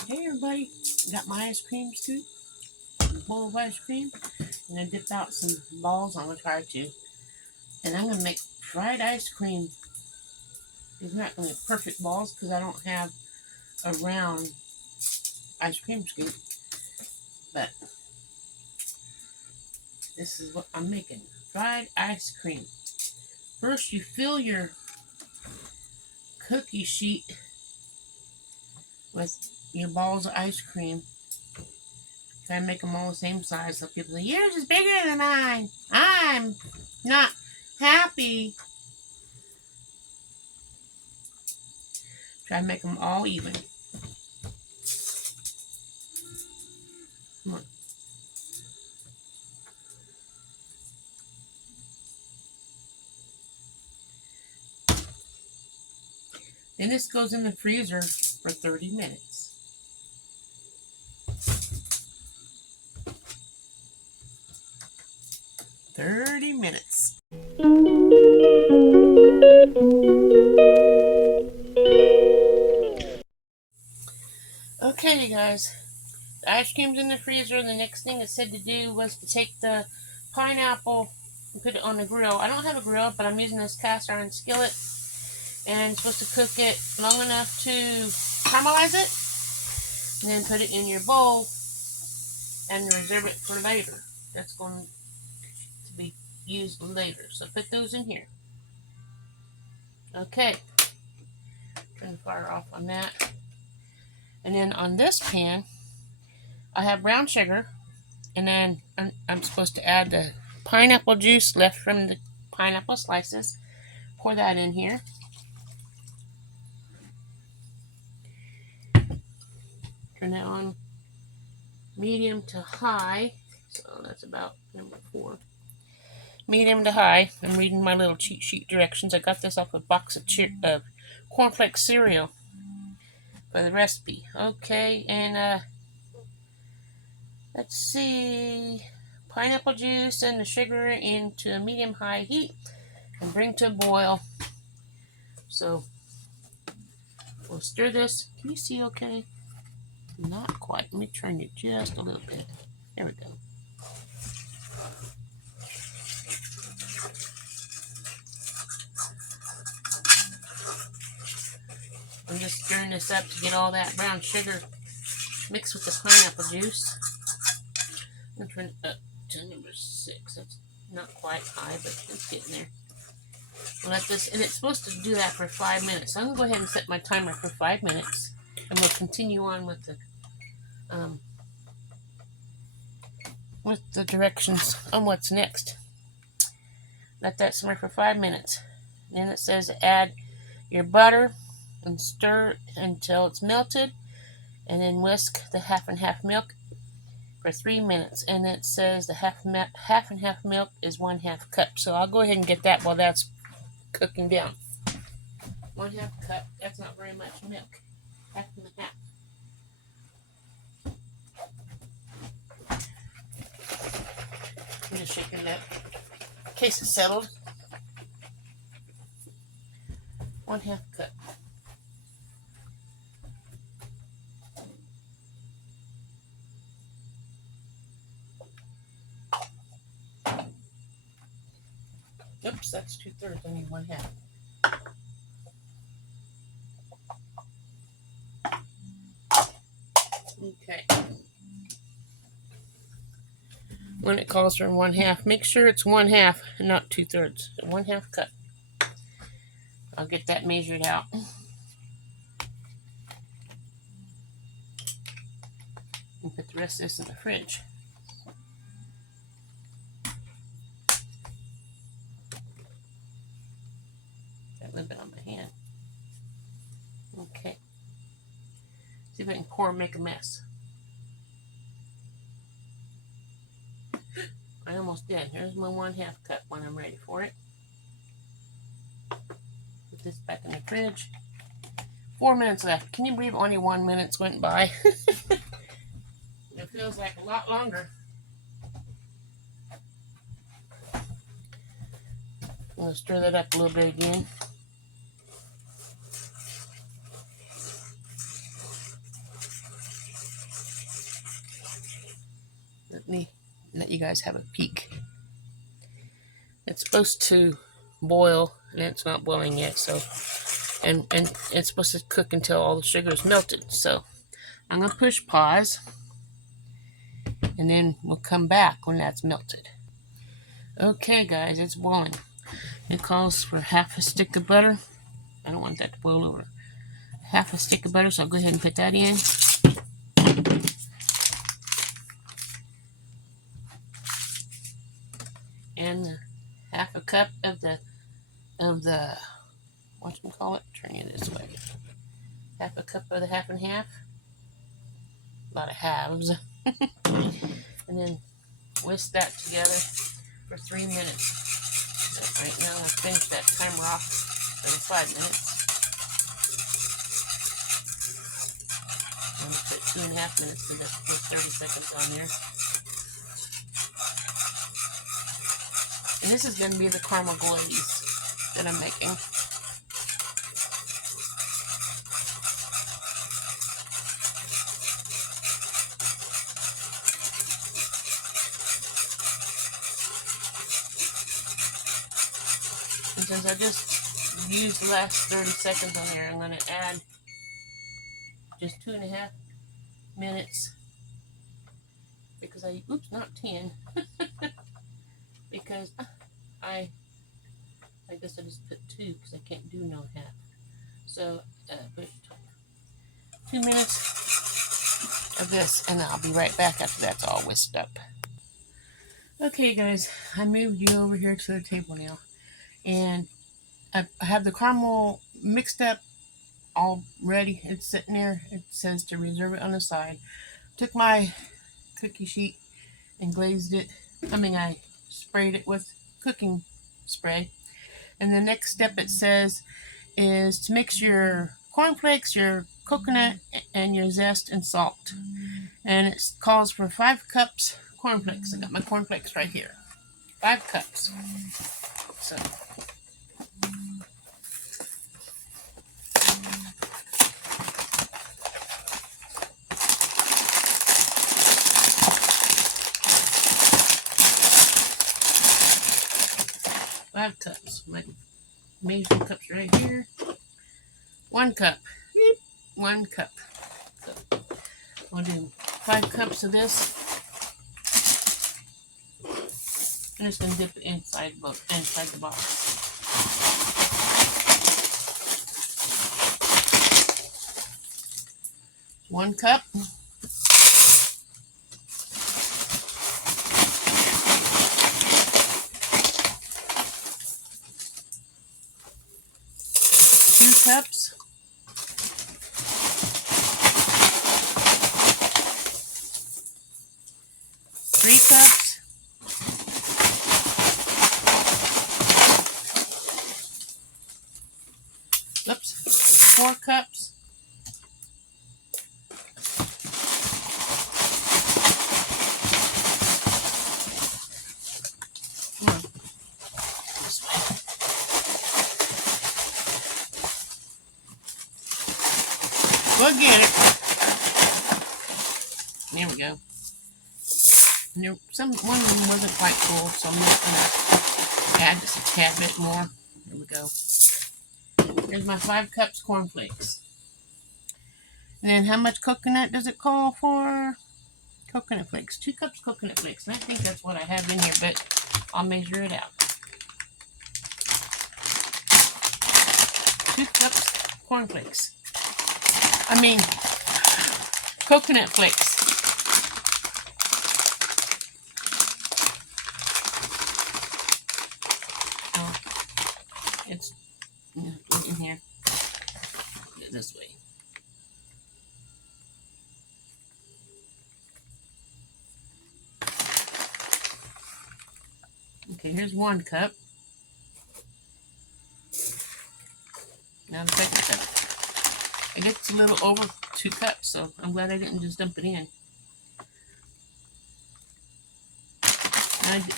Hey everybody, got my ice cream scoop, bowl of ice cream, and I dipped out some balls. I'm gonna try to, and I'm gonna make fried ice cream. It's not gonna be perfect balls because I don't have a round ice cream scoop, but this is what I'm making: fried ice cream. First, you fill your cookie sheet with your balls of ice cream. Try to make them all the same size so people say, yours is bigger than mine. I'm not happy. Try to make them all even. Come on. Then this goes in the freezer for 30 minutes. Okay, you guys. The ice cream's in the freezer. The next thing it said to do was to take the pineapple and put it on the grill. I don't have a grill, but I'm using this cast iron skillet. And I'm supposed to cook it long enough to caramelize it. And then put it in your bowl and reserve it for later. That's going to be used later. So put those in here. Okay. Turn the fire off on that. And then on this pan, I have brown sugar. And then I'm supposed to add the pineapple juice left from the pineapple slices. Pour that in here. Turn that on medium to high. So that's about number 4. Medium to high. I'm reading my little cheat sheet directions. I got this off a box of cornflakes cereal for the recipe. Okay, and let's see. Pineapple juice and the sugar into a medium-high heat and bring to a boil. So we'll stir this. Can you see okay? Not quite. Let me turn it just a little bit. There we go. I'm just stirring this up to get all that brown sugar mixed with the pineapple juice. I'm going to turn it up to number 6. That's not quite high, but it's getting there. Let this, and it's supposed to do that for 5 minutes. So I'm going to go ahead and set my timer for 5 minutes, and we'll continue on with the directions on what's next. Let that simmer for 5 minutes. Then it says add your butter and stir until it's melted, and then whisk the half and half milk for 3 minutes. And it says the half and half milk is 1/2 cup. So I'll go ahead and get that while that's cooking down. 1/2 cup. That's not very much milk. Half and half. I'm just shaking it up in case it's settled. 1/2 cup. Oops, that's 2/3. I need 1/2. Okay. When it calls for 1/2, make sure it's 1/2 and not 2/3. 1/2 cup. I'll get that measured out. And put the rest of this in the fridge. Got a little bit on my hand. Okay. See if I can pour and make a mess. I almost did. Here's my 1/2 cup when I'm ready for it. Put this back in the fridge. 4 minutes left. Can you believe only 1 minute went by? It feels like a lot longer. I'm going to stir that up a little bit again. Let me let you guys have a peek. It's supposed to boil, and it's not boiling yet, so and it's supposed to cook until all the sugar is melted. So I'm gonna push pause, and then we'll come back when that's melted. Okay guys, it's boiling. It calls for half a stick of butter. I don't want that to boil over. Half a stick of butter, so I'll go ahead and put that in. And half a cup of the whatchamacallit, turn it this way. Half a cup of the half and half. A lot of halves. And then whisk that together for 3 minutes. So right now I've finished that timer off for 5 minutes. I'm going to put 2.5 minutes because that's 30 seconds on there. And this is going to be the caramel glaze that I'm making. And since I just used the last 30 seconds on there, I'm going to add just 2.5 minutes because not 10 because I guess I just put 2 because I can't do no half. So put 2 minutes of this, and I'll be right back after that's all whisked up. Okay guys, I moved you over here to the table now, and I have the caramel mixed up, all ready. It's sitting there. It says to reserve it on the side. Took my cookie sheet and glazed it. I sprayed it with cooking spray. And the next step it says is to mix your cornflakes, your coconut, and your zest and salt. And it calls for 5 cups cornflakes. I got my cornflakes right here. 5 cups. So 5 cups. My measuring cups right here. 1 cup. 1 cup. So I'll do 5 cups of this. I'm just going to dip it inside the box. One cup. 2 cups. 3 cups. Oops. 4 cups. 'We'll get it. There we go. One of them wasn't quite full, so I'm just going to add just a tad bit more. There we go. Here's my 5 cups cornflakes. And then how much coconut does it call for? Coconut flakes. 2 cups coconut flakes. And I think that's what I have in here, but I'll measure it out. 2 cups cornflakes. Coconut flakes. Oh, it's in here. Put it this way. Okay, here's 1 cup. Now the second cup. I guess it's a little over 2 cups, so I'm glad I didn't just dump it in.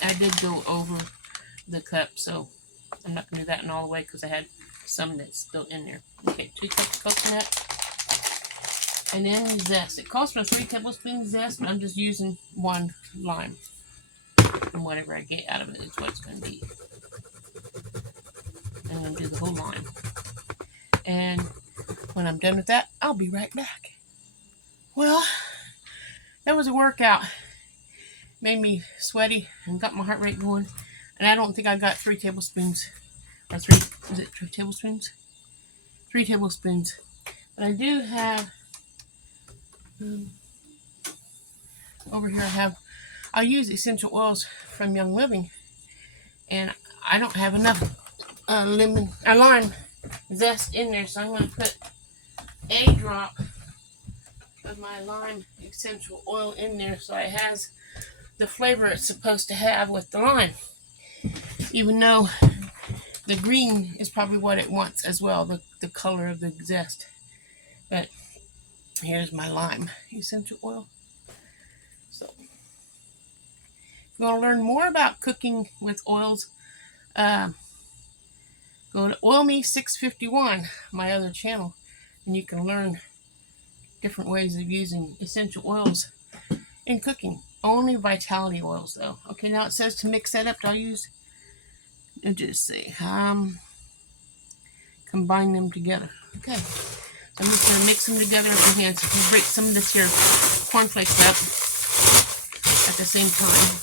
I did go over the cup, so I'm not going to do that in all the way because I had some that's still in there. Okay, 2 cups coconut, And then zest. It calls for 3 tablespoons zest, but I'm just using 1 lime. And whatever I get out of it is what it's going to be. I'm going to do the whole lime. And when I'm done with that, I'll be right back. Well, that was a workout. Made me sweaty and got my heart rate going. And I don't think I got 3 tablespoons. Or 3, is it 3 tablespoons? 3 tablespoons. But I do have, over here I use essential oils from Young Living. And I don't have enough lime zest in there. So I'm going to put a drop of my lime essential oil in there so it has the flavor it's supposed to have with the lime. Even though the green is probably what it wants as well, the color of the zest. But here's my lime essential oil. So, if you want to learn more about cooking with oils, go to Oil Me 651, my other channel, and you can learn different ways of using essential oils in cooking. Only vitality oils, though. Okay, now it says to mix that up. I'll just say, combine them together. Okay, so I'm just going to mix them together with my hands. So you can break some of this here cornflakes up at the same time.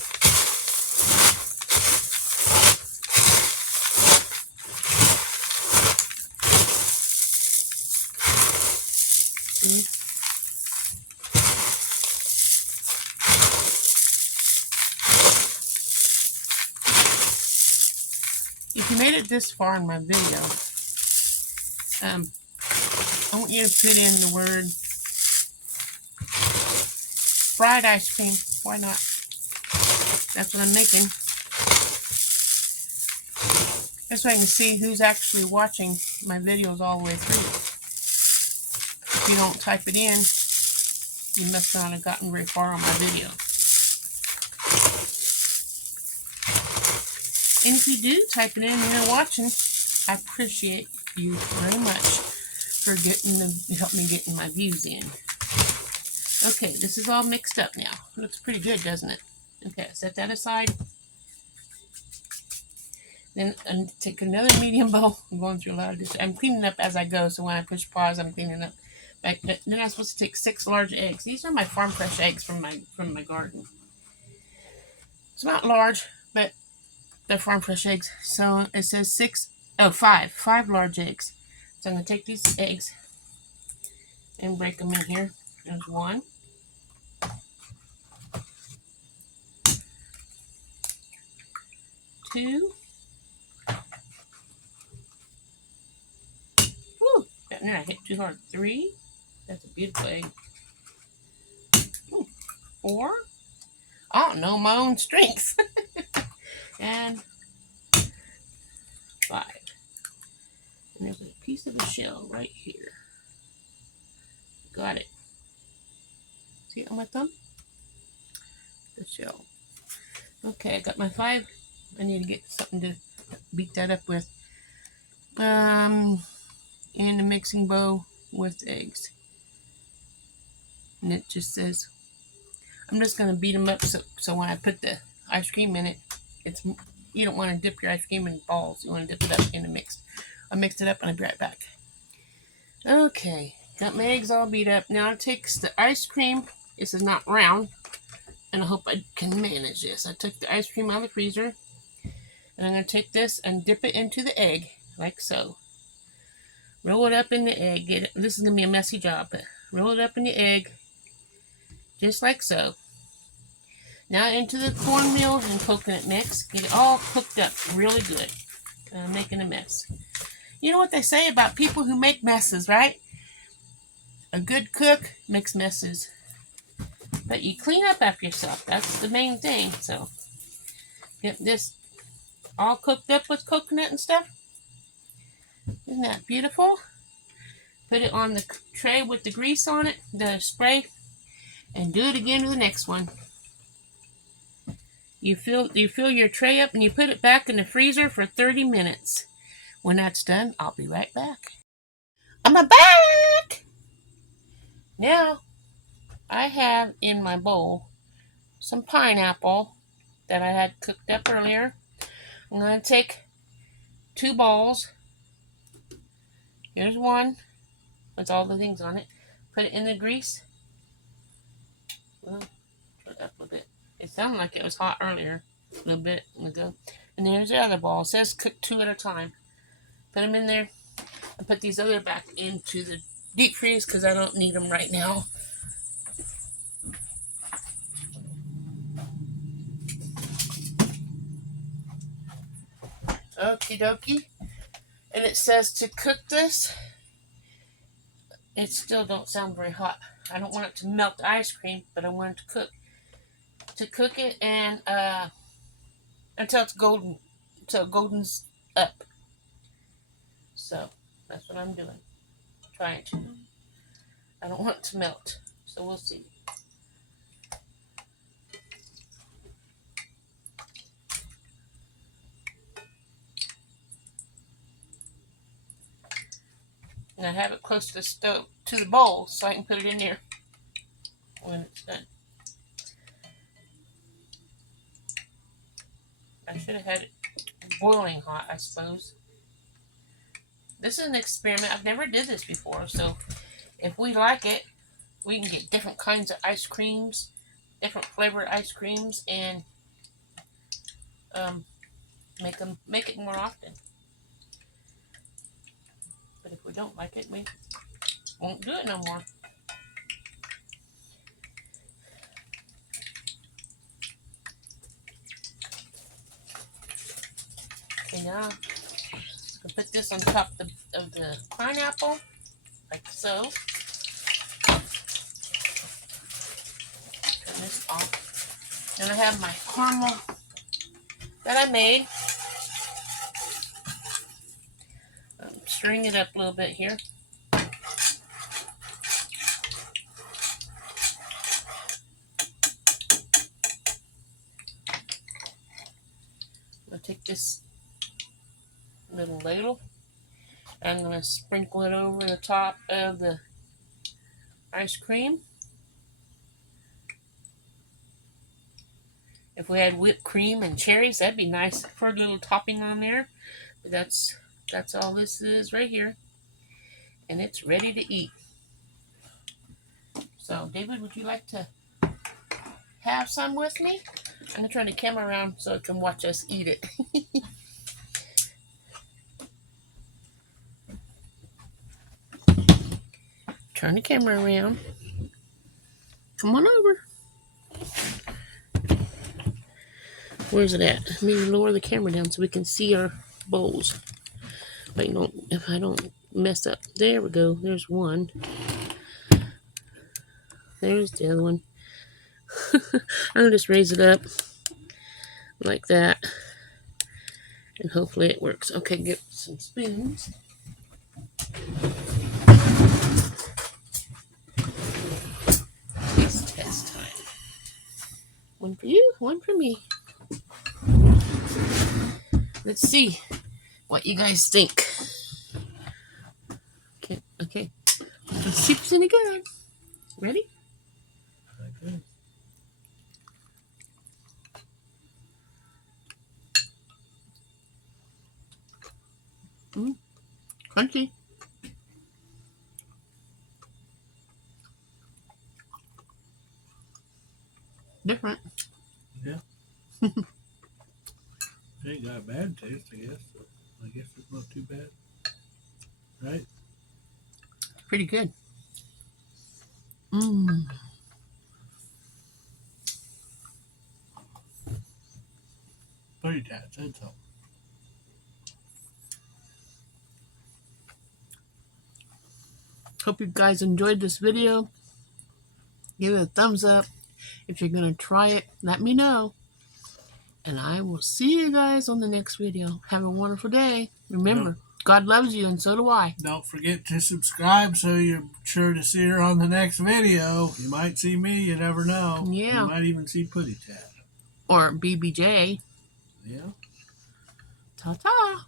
See? If you made it this far in my video, I want you to put in the word fried ice cream. Why not? That's what I'm making. That's so I can see who's actually watching my videos all the way through. If you don't type it in, you must not have gotten very far on my video. And if you do type it in and you're watching, I appreciate you very much for helping me getting my views in. Okay, this is all mixed up now. Looks pretty good, doesn't it? Okay, set that aside. Then take another medium bowl. I'm going through a lot of this. I'm cleaning up as I go, so when I push pause, I'm cleaning up. Then I'm supposed to take 6 large eggs. These are my farm fresh eggs from my garden. It's not large, but they're farm fresh eggs. So it says 5 large eggs. So I'm going to take these eggs and break them in here. There's 1. 2. Woo! And then I hit too hard. 3. That's a beautiful egg. 4. I don't know my own strength. And 5. And there's a piece of the shell right here. Got it. See it on my thumb? The shell. Okay, I got my 5. I need to get something to beat that up with. In a mixing bowl with eggs. And it just says, I'm just going to beat them up so when I put the ice cream in it, you don't want to dip your ice cream in balls. You want to dip it up in the mix. I mixed it up and I'll be right back. Okay, got my eggs all beat up. Now it takes the ice cream. This is not round, and I hope I can manage this. I took the ice cream out of the freezer, and I'm going to take this and dip it into the egg, like so. Roll it up in the egg. This is going to be a messy job, but roll it up in the egg, just like so. Now into the cornmeal and coconut mix. Get it all cooked up really good. I'm making a mess. You know what they say about people who make messes, right? A good cook makes messes. But you clean up after yourself. That's the main thing. So, get this all cooked up with coconut and stuff. Isn't that beautiful? Put it on the tray with the grease on it, the spray, and do it again with the next one. You fill your tray up and you put it back in the freezer for 30 minutes. When that's done, I'll be right back. I'm back! Now, I have in my bowl some pineapple that I had cooked up earlier. I'm going to take 2 balls. Here's one with all the things on it. Put it in the grease. Well, put it up a bit. It sounded like it was hot earlier, a little bit ago. And there's the other ball. It says cook 2 at a time. Put them in there and put these other back into the deep freeze because I don't need them right now. Okie dokie. And it says to cook this. It still don't sound very hot. I don't want it to melt the ice cream, but I want it to cook. To cook it and until it's golden, until it goldens up. So that's what I'm doing. Trying to. I don't want it to melt, so we'll see. And I have it close to the stove, to the bowl, so I can put it in there when it's done. I should have had it boiling hot, I suppose. This is an experiment. I've never did this before, so if we like it, we can get different kinds of ice creams, different flavored ice creams, and make it more often. But if we don't like it, we won't do it no more. Okay, now I'll put this on top of the pineapple, like so. Turn this off. And I have my caramel that I made. Stirring it up a little bit here. I'll take this little ladle. I'm going to sprinkle it over the top of the ice cream. If we had whipped cream and cherries, that'd be nice for a little topping on there. But that's all this is right here. And it's ready to eat. So, David, would you like to have some with me? I'm going to turn the camera around so it can watch us eat it. Turn the camera around. Come on over. Where's it at? Let me lower the camera down so we can see our bowls. If I don't mess up. There we go. There's one. There's the other one. I'm going to just raise it up like that. And hopefully it works. Okay, get some spoons. Taste test time. One for you, one for me. Let's see what you guys think. Okay. Let's see if it's any good. Ready? Okay. Crunchy. Different. Yeah. It ain't got a bad taste, I guess. So I guess it's not too bad. Right? Pretty good. Pretty Tat said so. Hope you guys enjoyed this video. Give it a thumbs up. If you're going to try it, let me know. And I will see you guys on the next video. Have a wonderful day. Remember, God loves you and so do I. Don't forget to subscribe so you're sure to see her on the next video. You might see me, you never know. Yeah. You might even see Putty Tat. Or BBJ. Yeah. Ta-ta.